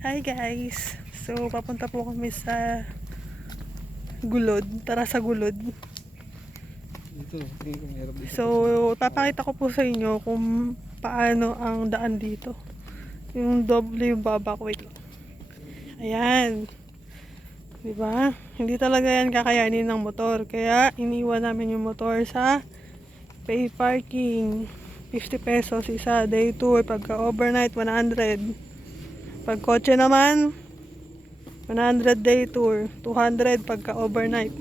Hi guys! So, papunta po kami sa Gulod. Tara sa Gulod. So, papakita ko po sa inyo kung paano ang daan dito. Yung doble yung baba ko. Wait lang. Ayan. Diba? Hindi talaga yan kakayanin ng motor. Kaya, iniwan namin yung motor sa pay parking. 50 pesos isa. Day tour. Pagka overnight, 100. Pag kotse naman, 100 day tour. 200 pagka overnight.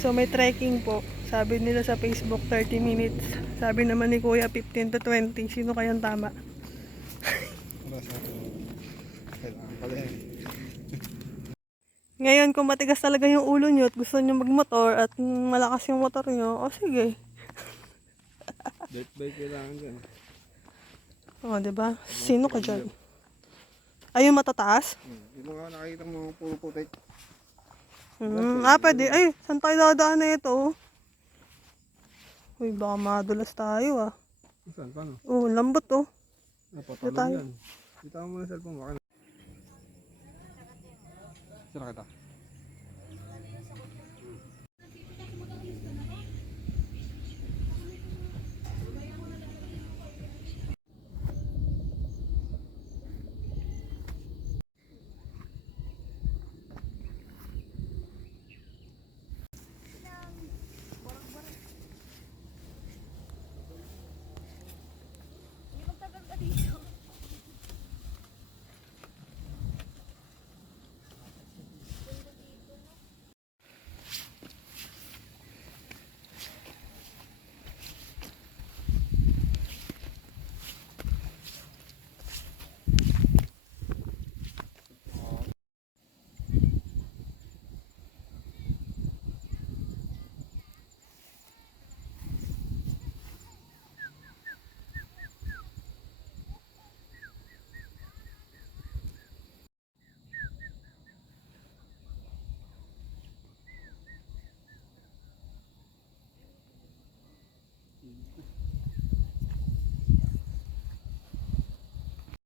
So may trekking po. Sabi nila sa Facebook 30 minutes. Sabi naman ni Kuya 15 to 20. Sino kayang tama? Ngayon kung matigas talaga yung ulo nyo at gusto nyo magmotor at malakas yung motor nyo, o sige. Dirt bike kailangan dyan. O, di ba? Sino ka dyan? Ay, yung matataas? Hmm. Yung mga nakikita mo puro putik. Hmm, ah, pwede. Ay, saan tayo dadaan na ito? Uy, baka madulas tayo ah. Saan? Paano? Oh, lambot oh. Napatalo tayo. yan. Kita mo muna cellphone mo. Sira kita.